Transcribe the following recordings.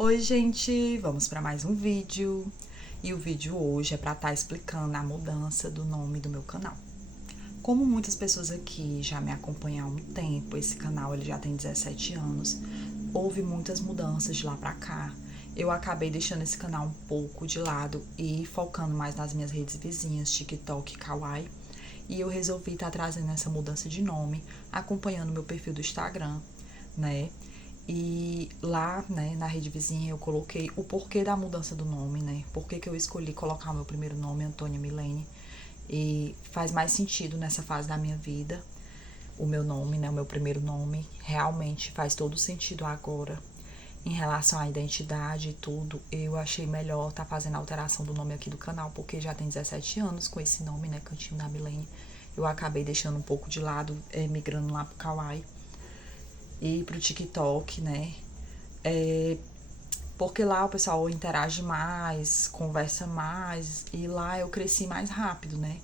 Oi, gente! Vamos para mais um vídeo. E o vídeo hoje é para estar explicando a mudança do nome do meu canal. Como muitas pessoas aqui já me acompanham há um tempo, esse canal ele já tem 17 anos, houve muitas mudanças de lá para cá. Eu acabei deixando esse canal um pouco de lado e focando mais nas minhas redes vizinhas, TikTok e Kawaii. E eu resolvi estar trazendo essa mudança de nome, acompanhando meu perfil do Instagram, né? E lá, né, na rede vizinha, eu coloquei o porquê da mudança do nome, né? Por que eu escolhi colocar o meu primeiro nome, Antônia Milene. E faz mais sentido nessa fase da minha vida. O meu nome, né, o meu primeiro nome, realmente faz todo sentido agora. Em relação à identidade e tudo, eu achei melhor tá fazendo a alteração do nome aqui do canal, porque já tem 17 anos com esse nome, né, Cantinho da Milene. Eu acabei deixando um pouco de lado, migrando lá pro Kawaii e pro TikTok, né? Porque lá o pessoal interage mais, conversa mais, e lá eu cresci mais rápido, né?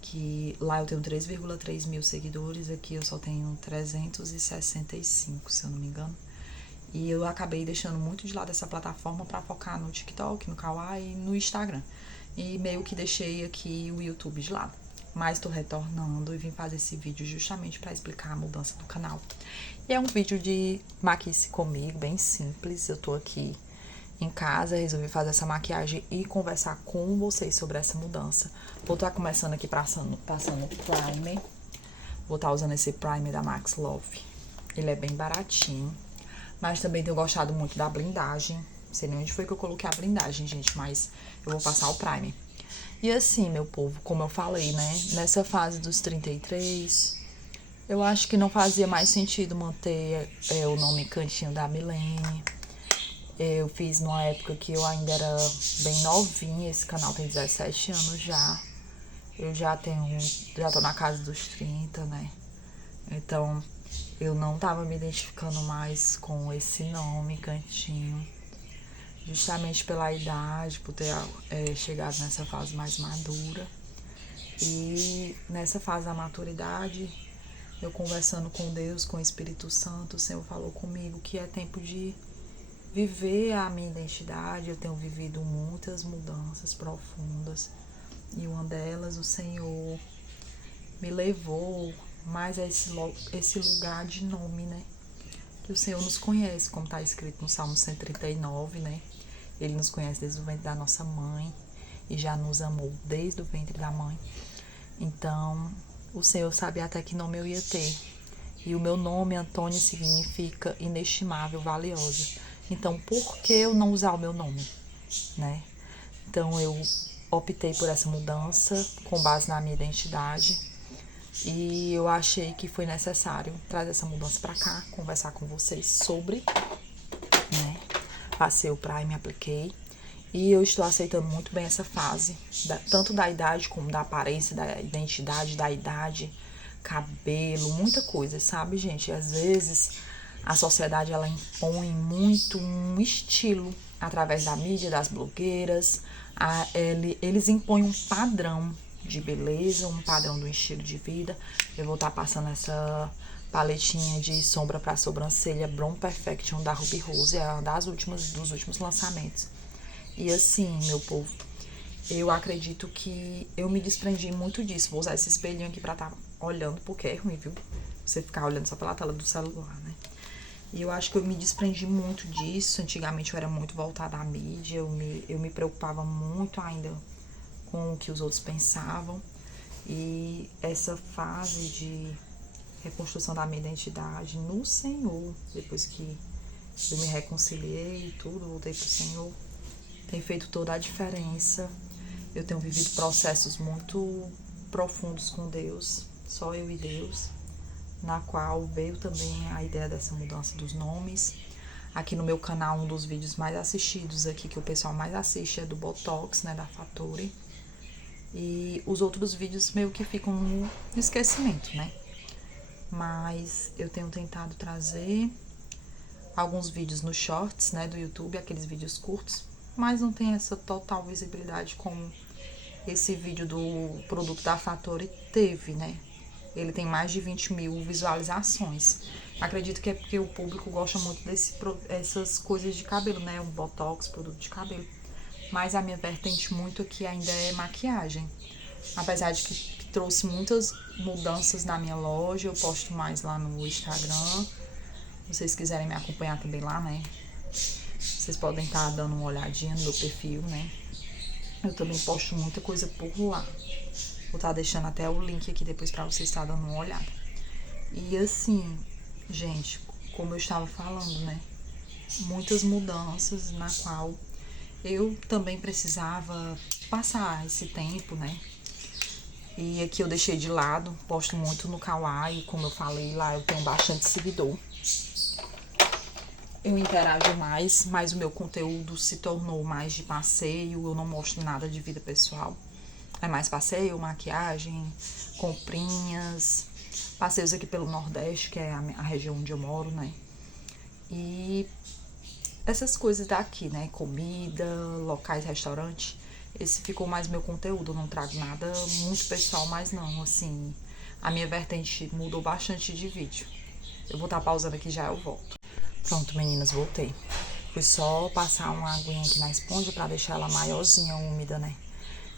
Que lá eu tenho 3,3 mil seguidores, aqui eu só tenho 365, se eu não me engano. E eu acabei deixando muito de lado essa plataforma para focar no TikTok, no Kawaii e no Instagram. E meio que deixei aqui o YouTube de lado. Mas tô retornando e vim fazer esse vídeo justamente para explicar a mudança do canal. E é um vídeo de maquice comigo, bem simples. Eu tô aqui em casa, resolvi fazer essa maquiagem e conversar com vocês sobre essa mudança. Vou estar começando aqui passando primer. Vou estar usando esse primer da Max Love. Ele é bem baratinho. Mas também tenho gostado muito da blindagem. Não sei nem onde foi que eu coloquei a blindagem, gente, mas eu vou passar o primer. E assim, meu povo, como eu falei, né? Nessa fase dos 33, eu acho que não fazia mais sentido manter o nome Cantinho da Milene. Eu fiz numa época que eu ainda era bem novinha, esse canal tem 17 anos já. Eu já tô na casa dos 30, né? Então, eu não tava me identificando mais com esse nome, Cantinho. Justamente pela idade, por ter chegado nessa fase mais madura. E nessa fase da maturidade, eu conversando com Deus, com o Espírito Santo, o Senhor falou comigo que é tempo de viver a minha identidade. Eu tenho vivido muitas mudanças profundas e uma delas o Senhor me levou mais a esse lugar de nome, né? Que o Senhor nos conhece, como está escrito no Salmo 139, né? Ele nos conhece desde o ventre da nossa mãe e já nos amou desde o ventre da mãe. Então, o Senhor sabia até que nome eu ia ter. E o meu nome, Antônia, significa inestimável, valiosa. Então, por que eu não usar o meu nome, né? Então, eu optei por essa mudança com base na minha identidade. E eu achei que foi necessário trazer essa mudança para cá, conversar com vocês sobre, né? Passei o Prime, apliquei. E eu estou aceitando muito bem essa fase, tanto da idade como da aparência, da identidade, da idade, cabelo, muita coisa, sabe, gente? Às vezes a sociedade ela impõe muito um estilo através da mídia, das blogueiras. Eles impõem um padrão de beleza, um padrão do estilo de vida. Eu vou estar passando essa paletinha de sombra para sobrancelha Brown Perfection da Ruby Rose, é uma dos últimos lançamentos. E assim, meu povo, eu acredito que eu me desprendi muito disso. Vou usar esse espelhinho aqui pra estar olhando, porque é ruim, viu? Você ficar olhando só pela tela do celular, né? E eu acho que eu me desprendi muito disso. Antigamente eu era muito voltada à mídia, eu me preocupava muito ainda com o que os outros pensavam. E essa fase de reconstrução da minha identidade no Senhor, depois que eu me reconciliei e tudo, voltei pro Senhor, tem feito toda a diferença. Eu tenho vivido processos muito profundos com Deus, só eu e Deus, na qual veio também a ideia dessa mudança dos nomes. Aqui no meu canal, um dos vídeos mais assistidos aqui, que o pessoal mais assiste, é do Botox, né, da Fatore. E os outros vídeos meio que ficam no esquecimento, né? Mas eu tenho tentado trazer alguns vídeos nos shorts, né, do YouTube, aqueles vídeos curtos, mas não tem essa total visibilidade como esse vídeo do produto da Fatore teve, né? Ele tem mais de 20 mil visualizações. Acredito que é porque o público gosta muito dessas coisas de cabelo, né? Um botox, produto de cabelo. Mas a minha vertente muito aqui ainda é maquiagem. Apesar de que trouxe muitas mudanças na minha loja, eu posto mais lá no Instagram. Se vocês quiserem me acompanhar também lá, né? Vocês podem estar dando uma olhadinha no meu perfil, né? Eu também posto muita coisa por lá. Vou estar deixando até o link aqui depois pra vocês estar dando uma olhada. E assim, gente, como eu estava falando, né? Muitas mudanças na qual eu também precisava passar esse tempo, né? E aqui eu deixei de lado, posto muito no Kawaii, como eu falei lá, eu tenho bastante seguidor. Eu interajo mais, mas o meu conteúdo se tornou mais de passeio, eu não mostro nada de vida pessoal. É mais passeio, maquiagem, comprinhas, passeios aqui pelo Nordeste, que é a região onde eu moro, né? E essas coisas daqui, né? Comida, locais, restaurantes. Esse ficou mais meu conteúdo, eu não trago nada muito pessoal, mas não, assim, a minha vertente mudou bastante de vídeo. Eu vou estar pausando aqui já eu volto. Pronto, meninas, voltei. Fui só passar uma aguinha aqui na esponja pra deixar ela maiorzinha, úmida, né?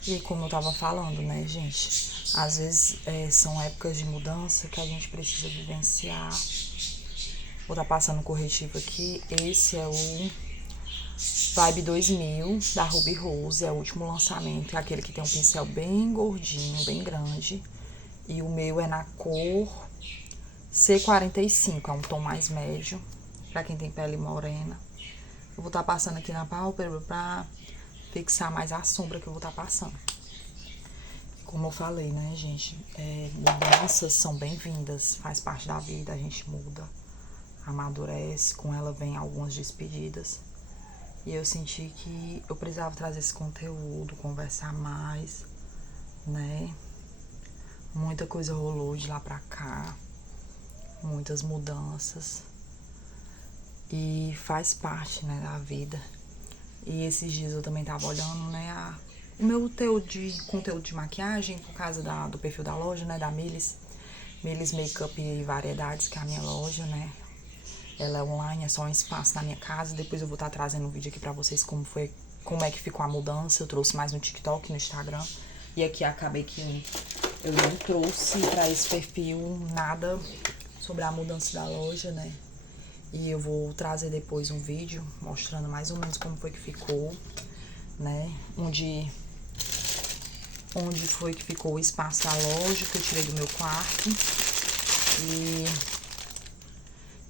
E como eu tava falando, né, gente? Às vezes são épocas de mudança que a gente precisa vivenciar. Vou estar passando corretivo aqui. Esse é o Vibe 2000 da Ruby Rose, é o último lançamento, é aquele que tem um pincel bem gordinho, bem grande. E o meu é na cor C45, é um tom mais médio, pra quem tem pele morena. Eu vou estar passando aqui na pálpebra pra fixar mais a sombra que eu vou estar passando. Como eu falei, né, gente, mudanças são bem-vindas, faz parte da vida, a gente muda, amadurece, com ela vem algumas despedidas. E eu senti que eu precisava trazer esse conteúdo, conversar mais, né? Muita coisa rolou de lá pra cá, muitas mudanças. E faz parte, né, da vida. E esses dias eu também tava olhando, né, o meu conteúdo de maquiagem, por causa do perfil da loja, né, da Milis Makeup e Variedades, que é a minha loja, né. Ela é online, é só um espaço na minha casa. Depois eu vou estar trazendo um vídeo aqui pra vocês como é que ficou a mudança. Eu trouxe mais no TikTok, no Instagram. E aqui acabei que eu não trouxe pra esse perfil nada sobre a mudança da loja, né. E eu vou trazer depois um vídeo mostrando mais ou menos como foi que ficou, né. Onde foi que ficou o espaço da loja, que eu tirei do meu quarto. E...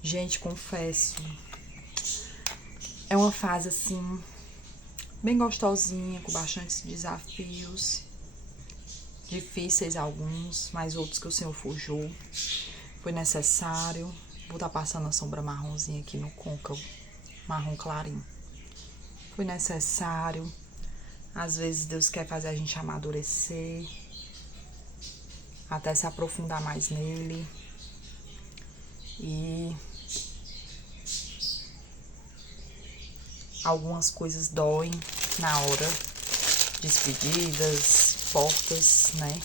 gente, confesso, é uma fase assim, bem gostosinha, com bastantes desafios, difíceis alguns, mas outros que o Senhor forjou. Foi necessário. Vou estar passando a sombra marronzinha aqui no côncavo, marrom clarinho. Foi necessário. Às vezes Deus quer fazer a gente amadurecer, até se aprofundar mais nele. E algumas coisas doem na hora, despedidas, portas, né?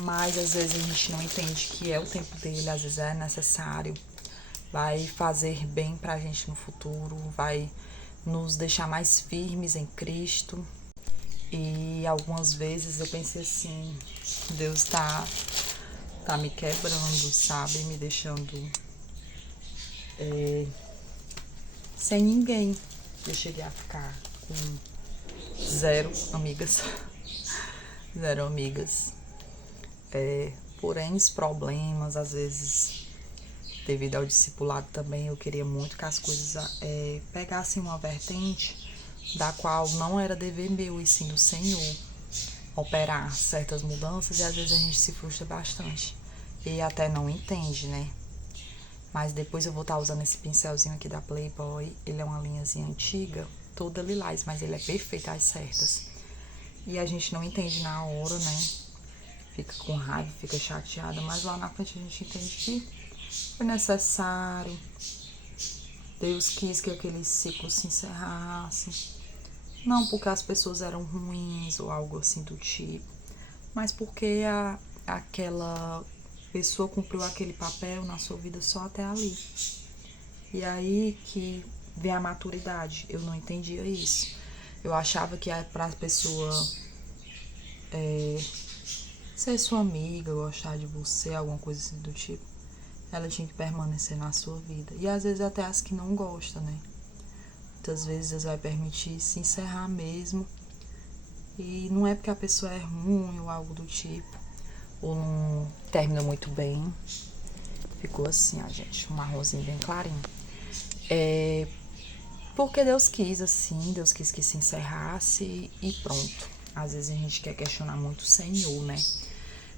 Mas às vezes a gente não entende que é o tempo dele, às vezes é necessário. Vai fazer bem pra gente no futuro, vai nos deixar mais firmes em Cristo. E algumas vezes eu pensei assim, Deus tá me quebrando, sabe? Me deixando sem ninguém. Eu cheguei a ficar com 0 amigas. 0 amigas. Por N problemas, às vezes, devido ao discipulado também, eu queria muito que as coisas pegassem uma vertente da qual não era dever meu, e sim do Senhor, operar certas mudanças, e às vezes a gente se frustra bastante e até não entende, né? Mas depois eu vou estar usando esse pincelzinho aqui da Playboy. Ele é uma linhazinha antiga, toda lilás, mas ele é perfeito às certas. E a gente não entende na hora, né? Fica com raiva, fica chateada, mas lá na frente a gente entende que foi necessário. Deus quis que aquele ciclo se encerrasse. Não porque as pessoas eram ruins ou algo assim do tipo, mas porque aquela A pessoa cumpriu aquele papel na sua vida só até ali. E aí que vem a maturidade. Eu não entendia isso. Eu achava que pra pessoa ser sua amiga, gostar de você, alguma coisa assim do tipo, ela tinha que permanecer na sua vida. E às vezes até as que não gostam, né? Muitas vezes Deus vai permitir se encerrar mesmo. E não é porque a pessoa é ruim ou algo do tipo, ou não termina muito bem. Ficou assim, ó, gente, um marronzinho bem clarinho. Porque Deus quis assim, Deus quis que se encerrasse e pronto. Às vezes a gente quer questionar muito o Senhor, né?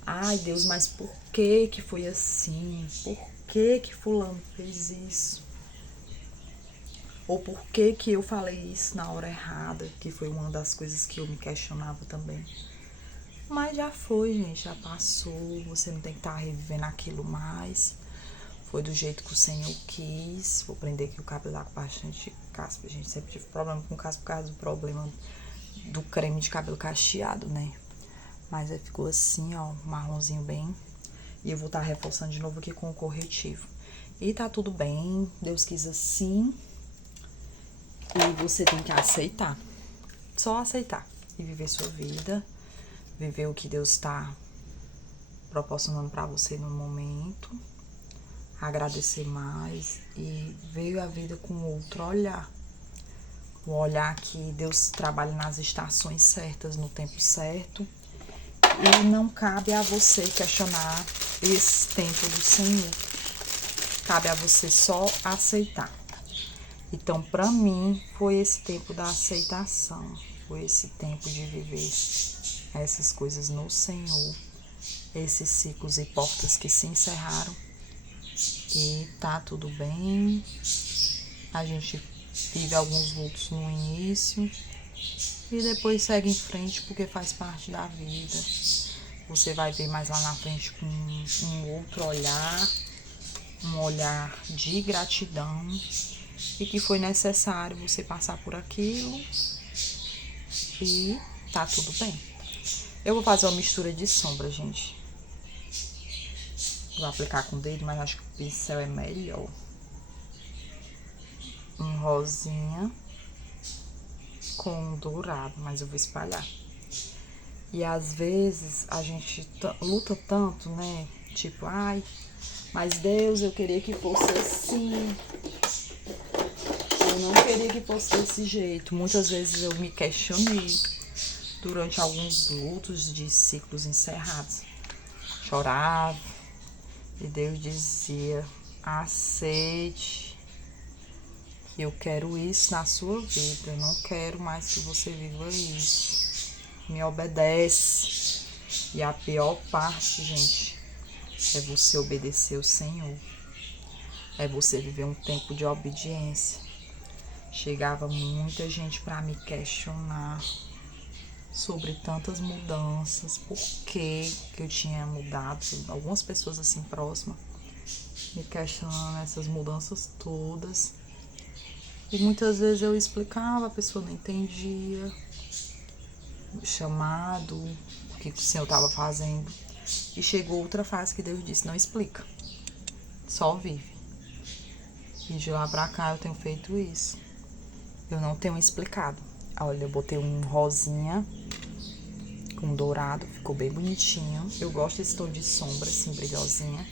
Ai, Deus, mas por que que foi assim? Por que que fulano fez isso? Ou por que que eu falei isso na hora errada? Que foi uma das coisas que eu me questionava também. Mas já foi, gente, já passou. Você não tem que estar revivendo aquilo mais. Foi do jeito que o Senhor quis. Vou prender aqui o cabelo lá com bastante caspa. A gente sempre tive problema com caspa por causa do problema do creme de cabelo cacheado, né? Mas aí ficou assim, ó, marronzinho bem. E eu vou estar reforçando de novo aqui com o corretivo. E tá tudo bem, Deus quis assim. E você tem que aceitar. Só aceitar. E viver sua vida. Viver o que Deus está proporcionando pra você no momento. Agradecer mais. E ver a vida com outro olhar. O olhar que Deus trabalha nas estações certas, no tempo certo. E não cabe a você questionar esse tempo do Senhor. Cabe a você só aceitar. Então, para mim, foi esse tempo da aceitação. Foi esse tempo de viver essas coisas no Senhor. Esses ciclos e portas que se encerraram. E tá tudo bem. A gente vive alguns lutos no início. E depois segue em frente porque faz parte da vida. Você vai ver mais lá na frente com um outro olhar. Um olhar de gratidão. E que foi necessário você passar por aquilo. E tá tudo bem. Eu vou fazer uma mistura de sombra, gente. Vou aplicar com o dedo, mas acho que o pincel é melhor. Um rosinha com um dourado, mas eu vou espalhar. E às vezes a gente luta tanto, né? Tipo, ai, mas Deus, eu queria que fosse assim. Eu não queria que fosse desse jeito. Muitas vezes eu me questionei durante alguns lutos de ciclos encerrados. Chorava e Deus dizia, aceite que eu quero isso na sua vida. Eu não quero mais que você viva isso. Me obedece. E a pior parte, gente, é você obedecer o Senhor. É você viver um tempo de obediência. Chegava muita gente para me questionar sobre tantas mudanças, por que eu tinha mudado, algumas pessoas assim próximas me questionando essas mudanças todas. E muitas vezes eu explicava, a pessoa não entendia o chamado, o que o Senhor estava fazendo. E chegou outra fase que Deus disse, não explica, só vive. E de lá pra cá eu tenho feito isso. Eu não tenho explicado. Olha, eu botei um rosinha com dourado, ficou bem bonitinho. Eu gosto desse tom de sombra, assim, brilhosinha.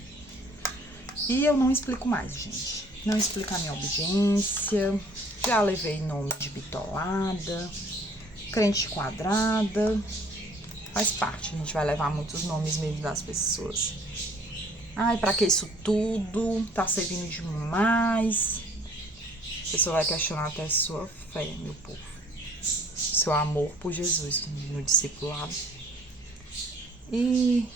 E eu não explico mais, gente. Não explico a minha obediência. Já levei nome de bitolada, crente quadrada. Faz parte, a gente vai levar muitos nomes mesmo das pessoas. Ai, pra que isso tudo? Tá servindo demais. A pessoa vai questionar até a sua fé, meu povo. Seu amor por Jesus no discipulado. E,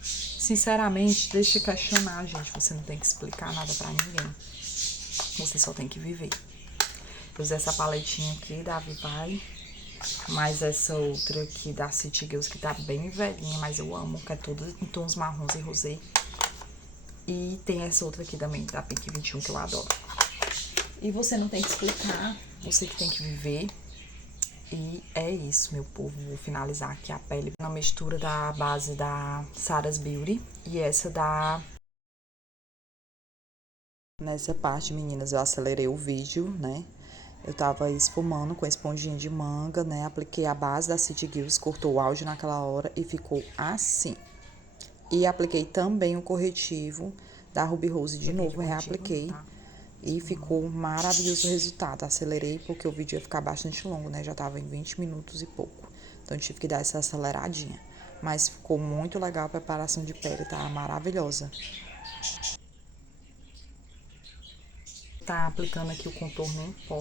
sinceramente, deixa de questionar, gente. Você não tem que explicar nada pra ninguém. Você só tem que viver. Eu usei essa paletinha aqui da Vivai. Mas essa outra aqui da City Girls, que tá bem velhinha, mas eu amo, que é toda em tons marrons e rosé. E tem essa outra aqui também, da Pink 21, que eu adoro. E você não tem que explicar, você que tem que viver. E é isso, meu povo. Vou finalizar aqui a pele na mistura da base da Sarah's Beauty e essa da... Nessa parte, meninas, eu acelerei o vídeo, né? Eu tava esfumando com a esponjinha de manga, né? Apliquei a base da City Gills, cortou o áudio naquela hora e ficou assim. E apliquei também o corretivo da Ruby Rose de novo, reapliquei. Tá? E ficou maravilhoso o resultado. Acelerei porque o vídeo ia ficar bastante longo, né? Já tava em 20 minutos e pouco. Então, eu tive que dar essa aceleradinha. Mas ficou muito legal a preparação de pele, tá? Maravilhosa. Tá aplicando aqui o contorno em pó.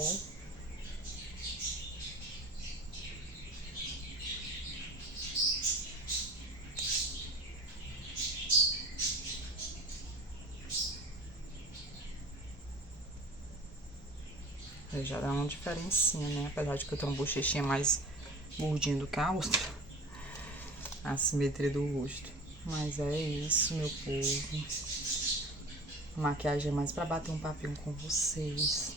Já dá uma diferencinha, né? Apesar de que eu tenho uma bochechinha mais gordinha do que a outra. A simetria do rosto. Mas é isso, meu povo. A maquiagem é mais pra bater um papinho com vocês.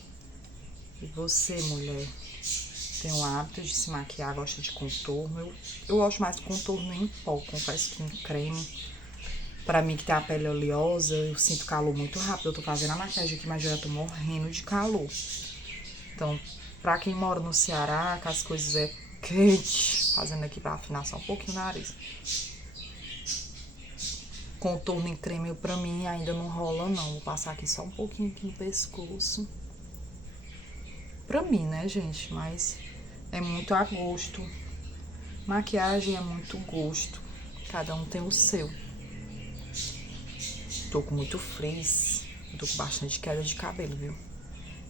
E você, mulher, tem o hábito de se maquiar, gosta de contorno. Eu gosto mais de contorno em pó, confesso que em creme. Pra mim que tem a pele oleosa, eu sinto calor muito rápido. Eu tô fazendo a maquiagem aqui, mas já tô morrendo de calor. Então, pra quem mora no Ceará, que as coisas é quente, fazendo aqui pra afinar só um pouquinho o nariz. Contorno em creme, pra mim, ainda não rola, não. Vou passar aqui só um pouquinho aqui no pescoço. Pra mim, né, gente? Mas é muito a gosto. Maquiagem é muito gosto. Cada um tem o seu. Tô com muito frizz. Tô com bastante queda de cabelo, viu?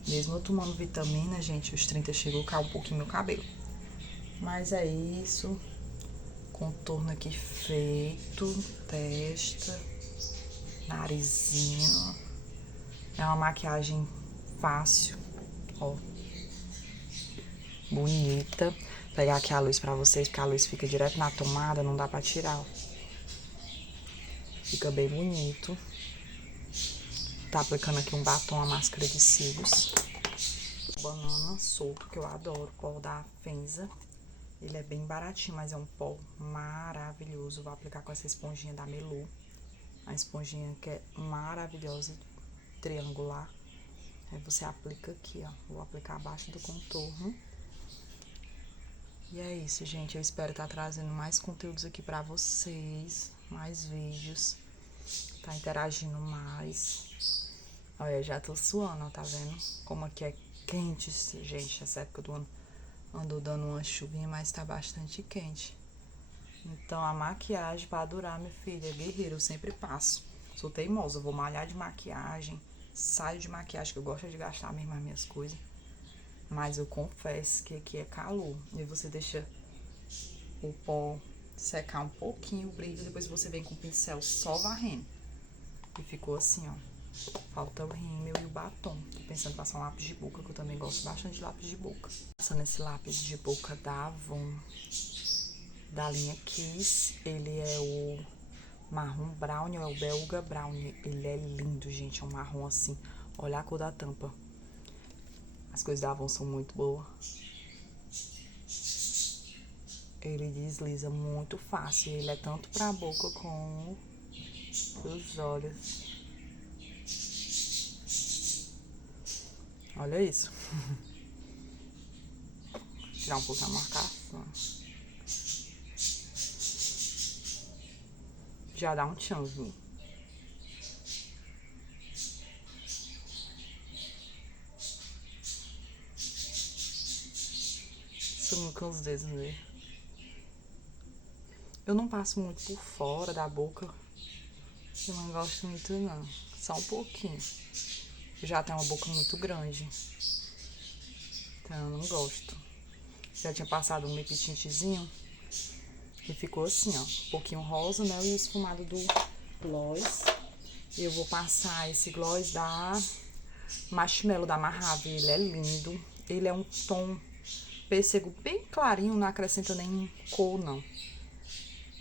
Mesmo eu tomando vitamina, gente, os 30 chegou a cair um pouquinho meu cabelo. Mas é isso. Contorno aqui feito. Testa. Narizinho. É uma maquiagem fácil. Ó. Bonita. Vou pegar aqui a luz pra vocês, porque a luz fica direto na tomada, não dá pra tirar, ó. Fica bem bonito. Tá aplicando aqui um batom, a máscara de cílios. Banana solto, que eu adoro, pó da Fenza. Ele é bem baratinho, mas é um pó maravilhoso. Vou aplicar com essa esponjinha da Melu. A esponjinha que é maravilhosa, triangular. Aí você aplica aqui, ó. Vou aplicar abaixo do contorno. E é isso, gente. Eu espero estar trazendo mais conteúdos aqui pra vocês. Mais vídeos. Tá interagindo mais. Olha, já tô suando, ó, tá vendo? Como aqui é quente, gente. Essa época do ano andou dando uma chuvinha, mas tá bastante quente. Então, a maquiagem pra durar, minha filha, guerreira, eu sempre passo. Sou teimosa, eu vou malhar de maquiagem. Saio de maquiagem, que eu gosto de gastar mesmo as minhas coisas. Mas eu confesso que aqui é calor. E você deixa o pó secar um pouquinho o brilho. Depois você vem com o pincel só varrendo. E ficou assim, ó. Falta o rímel e o batom. Tô pensando em passar um lápis de boca, que eu também gosto bastante de lápis de boca. Passando esse lápis de boca da Avon, da linha Kiss. Ele é o marrom brownie, ou é o belga brownie. Ele é lindo, gente. É um marrom assim. Olha a cor da tampa. As coisas da Avon são muito boas. Ele desliza muito fácil. Ele é tanto pra boca como pros olhos. Olha isso. Tirar um pouco a marcação. Já dá um tchanzinho. Sumo com os dedos nele. Eu não passo muito por fora da boca. Eu não gosto muito, não. Só um pouquinho. Eu já tenho uma boca muito grande. Então eu não gosto. Já tinha passado um lip tintezinho. E ficou assim, ó. Um pouquinho rosa, né? E o esfumado do gloss. E eu vou passar esse gloss da Marshmallow da Mahave. Ele é lindo. Ele é um tom pêssego bem clarinho, não acrescenta nem cor, não.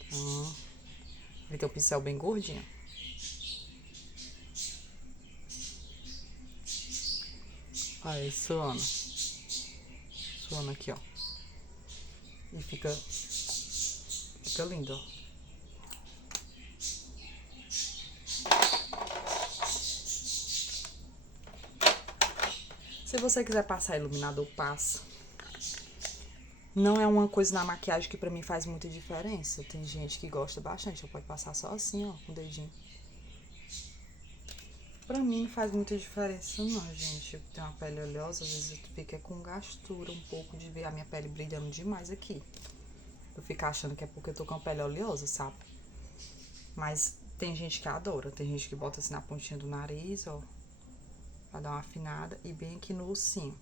Então, ele tem um pincel bem gordinho. Olha, suando. Suando aqui, ó. E fica lindo, ó. Se você quiser passar iluminador, passa. Não é uma coisa na maquiagem que pra mim faz muita diferença. Tem gente que gosta bastante, já pode passar só assim, ó, com o dedinho. Pra mim não faz muita diferença não, gente. Eu tenho uma pele oleosa, às vezes eu fico com gastura um pouco de ver a minha pele brilhando demais aqui. Eu fico achando que é porque eu tô com a pele oleosa, sabe? Mas tem gente que adora, tem gente que bota assim na pontinha do nariz, ó, pra dar uma afinada, e bem aqui no ursinho.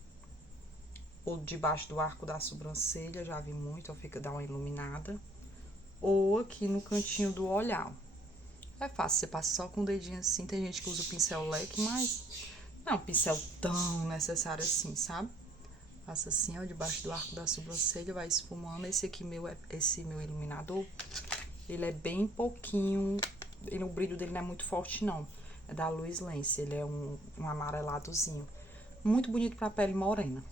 Ou debaixo do arco da sobrancelha, já vi muito, ó, fica, dá uma iluminada. Ou aqui no cantinho do olhar. É fácil, você passa só com o dedinho assim, tem gente que usa o pincel leque, mas não é um pincel tão necessário assim, sabe? Passa assim, ó, debaixo do arco da sobrancelha, vai esfumando. Esse aqui esse meu iluminador, ele é bem pouquinho, o brilho dele não é muito forte não. É da Louis Lens, ele é um amareladozinho. Muito bonito pra pele morena.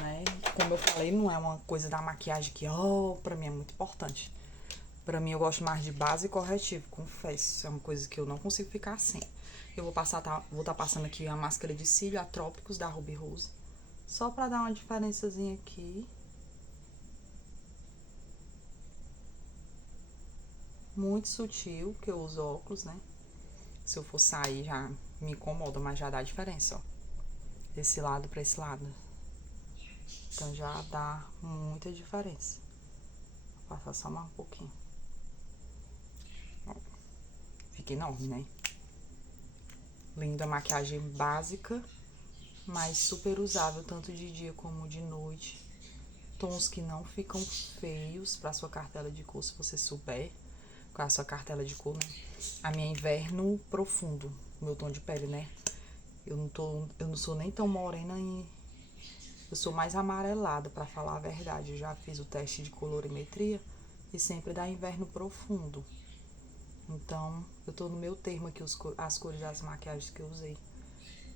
Né? Como eu falei, não é uma coisa da maquiagem que, ó, pra mim é muito importante. Pra mim, eu gosto mais de base e corretivo, confesso. É uma coisa que eu não consigo ficar sem. Eu vou tá passando aqui a máscara de cílio, a Trópicos, da Ruby Rose. Só pra dar uma diferençazinha aqui. Muito sutil, porque eu uso óculos, né? Se eu for sair, já me incomoda, mas já dá diferença, ó. Desse lado pra esse lado. Então, já dá muita diferença. Vou passar só mais um pouquinho. Ó, fica enorme, né? Linda, maquiagem básica, mas super usável, tanto de dia como de noite. Tons que não ficam feios pra sua cartela de cor, se você souber qual é a sua cartela de cor, né? A minha é inverno profundo, meu tom de pele, né? Eu não sou nem tão morena e eu sou mais amarelada, pra falar a verdade. Eu já fiz o teste de colorimetria e sempre dá inverno profundo. Então, eu tô no meu termo aqui, as cores das maquiagens que eu usei.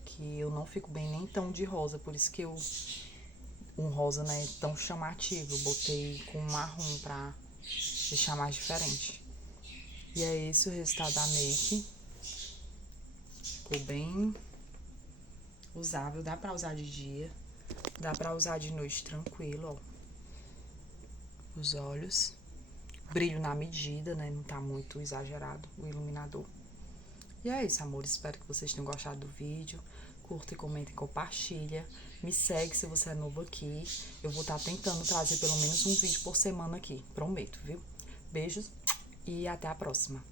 Que eu não fico bem nem tão de rosa, por isso que um rosa não é tão chamativo. Eu botei com marrom pra deixar mais diferente. E é esse o resultado da make. Ficou bem usável, dá pra usar de dia, dá pra usar de noite tranquilo, ó. Os olhos. Brilho na medida, né? Não tá muito exagerado o iluminador. E é isso, amor. Espero que vocês tenham gostado do vídeo. Curta e comenta e compartilha. Me segue se você é novo aqui. Eu vou estar tentando trazer pelo menos um vídeo por semana aqui. Prometo, viu? Beijos e até a próxima.